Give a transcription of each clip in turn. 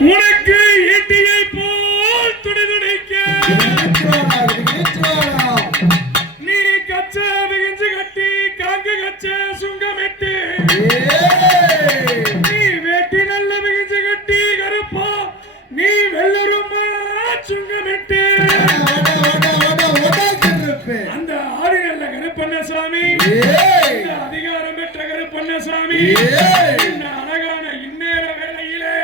உனக்கு ஈட்டியை போல் துடிதுடிக்க நீ கச்ச விகிஞ்சு கட்டி காங்கு கச்ச சுங்கமிட்டு நீ வேட்டி நல்ல விகிஞ்சு கட்டி கருப்பா நீ வெள்ளருமா சுங்கமிட்டு அந்த ஆதி நல்ல கருப்பண்ணசாமி அதிகாரம் பெற்ற கருப்பண்ணசாமி அழகான இந்நேர வேளையிலே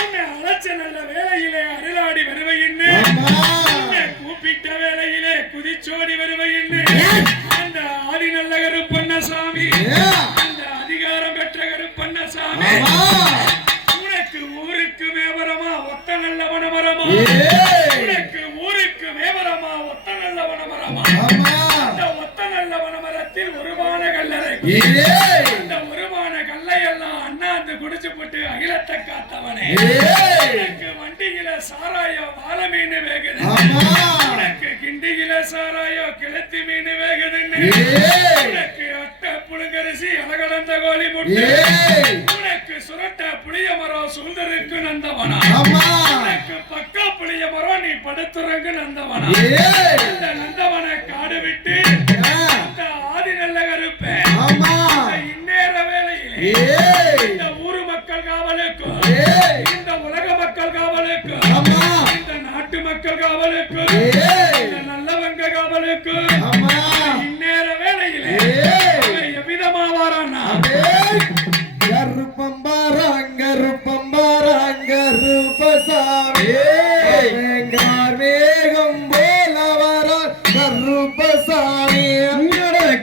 உன்னை அழைச்ச நல்ல வேளையிலே அருளாடி வருவையின்னு கூப்பிட்ட வேளையிலே குதிச்சோடி வருவையின்னு அந்த ஆதி நல்ல கருப்பண்ணசாமி அந்த அதிகாரம் பெற்ற கருப்பண்ணசாமி உனக்கு ஊருக்கு மேவரமா ஒத்த நல்ல வனமரமா உனக்கு ஊருக்கு மேவரமா ஒத்த நல்ல வனமரமா அந்த ஒத்த நல்ல வனமரத்தில் உருவான கல்லறை அந்த உருவான கல்லை எல்லாம் அண்ணாந்து குடிச்சு போட்டு அகிலத்தை காத்தவனே உனக்கு வண்டியில சாராயோ வாழ மீன் வேகுது உனக்கு கிண்டியில சாராயோ கிழத்தி மீன் வேகுதுன்னு உனக்கு அட்டை புழுங்கரிசி அழகடந்த கோழி முட்டை உனக்கு சுரட்ட புளிய மரம் சுந்தருக்கு நந்தவனா உனக்கு பக்கா புளிய மரம் நீ படுத்துறங்கு நந்தவனா அந்த நந்தவன காடு விட்டு அந்த ஆதி நல்ல கருப்பே இந்நேர வேளையிலே இந்த ஊரு மக்கள் காவலுக்கு இந்த உலக மக்கள் காவலுக்கு இந்த நாட்டு மக்கள் காவலுக்கு இந்த நல்லவங்க காவலுக்கு இந்நேர வேளையிலே எவ்விதமா வாரானா கருப்பசாமி வேகம் போல வர கருப்பசாமி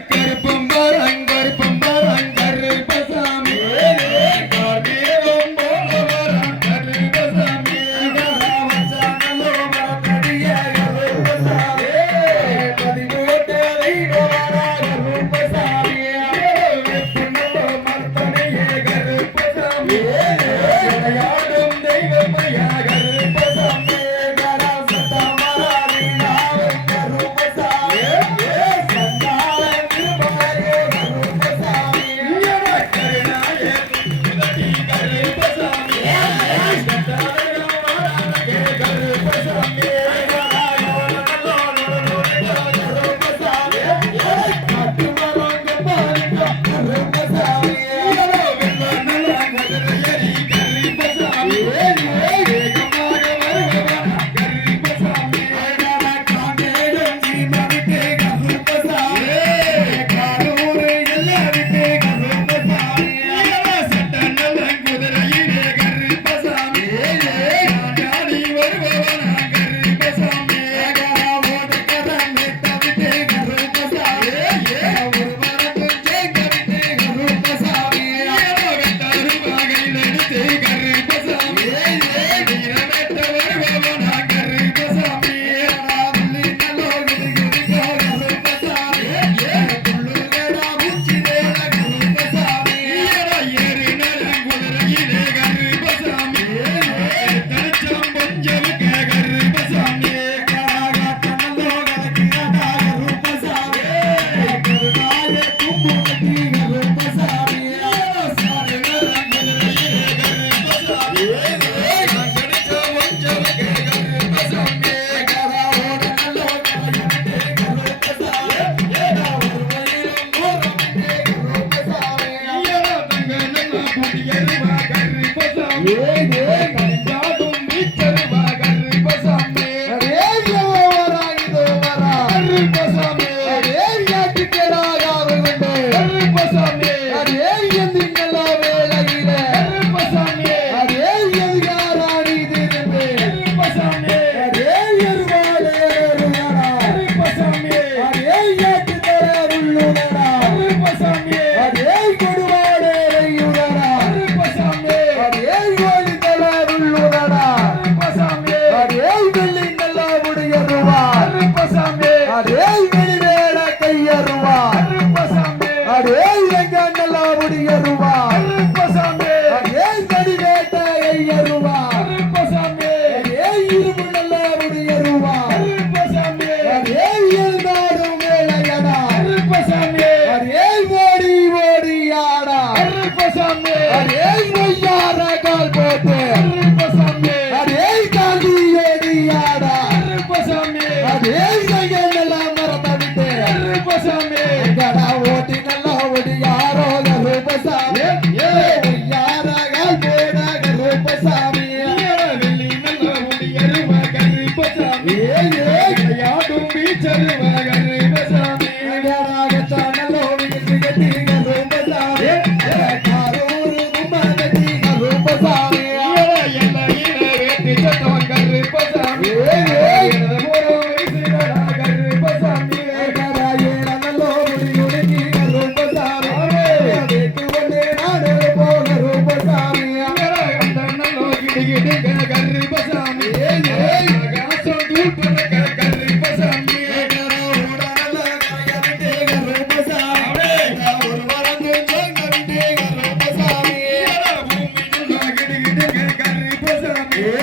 கருப்பம்பரம் கருப்பம்பரம் கருப்பசாமி வேகம் போல வர கருப்பசாமி பதிமூட்டை கருப்பசாமி மர்த்தனையே கருப்பசாமி கருப்பசாமி வெள்ளி நல்ல முடியருவ கருப்பசாமி விளையாடும் வீச்சருவ கருப்பசாமி நல்லோடி கட்டி கருப்பசாமி காரூரு கும்பகட்டி கருப்பசாமி எல்லையில வேட்டி சட்டம் கருப்பசாமி கருப்பசாமி நல்லோ முடியுடங்கி கருப்பசாமி வேட்டு ஒன்று நாடு போக கருப்பசாமி நல்லோ கிடுகிடு கருப்பசாமி ஆகாசம் தூள் பறக்க கருப்பசாமி ஒரு வளர்ந்து கருப்பசாமி கிடுகிடு கருப்பசாமி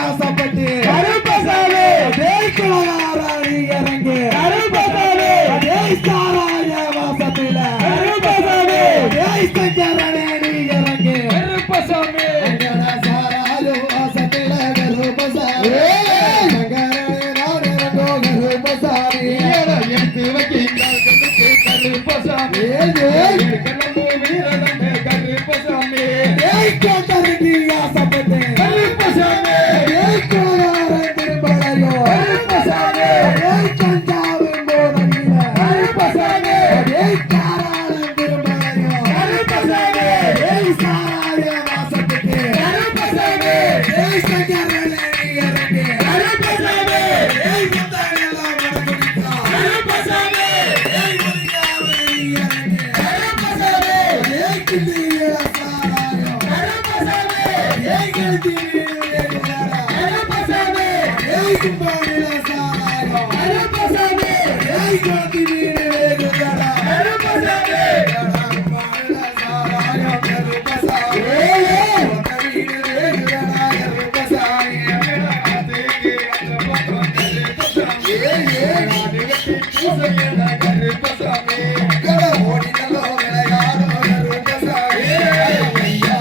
ஆசைப்பட்டு கருப்பசாமி இறங்கு கருப்பசாமி சாராய வாசத்தில கருப்பசாமி சங்கரனே இறங்கு கருப்பசாமி சாராய வாசத்தில கருப்பசாமி சங்கரனே கருப்பசாமி எடுத்து வைக்கின்றால் கருப்பசாமி கிளம்பு வீரன் கருப்பசாமி கேட்டறிந்து ஆசைப்பட்டு கருப்பசாமி திரும்பலையோ கருப்பசாமி கஞ்சாவும் போதையில கருப்பசாமி காராளம் திரும்பலையோ கருப்பசாமி சாராய வாசத்துக்கு கருப்பசாமி சங்கரனே இறங்கு கருப்பசாமி முத்தானெல்லாம் மடங்குடிக்கா கருப்பசாமி இறங்கு கருப்பசாமி கிண்டியில சாராயம் கருப்பசாமி கருப்பசாமி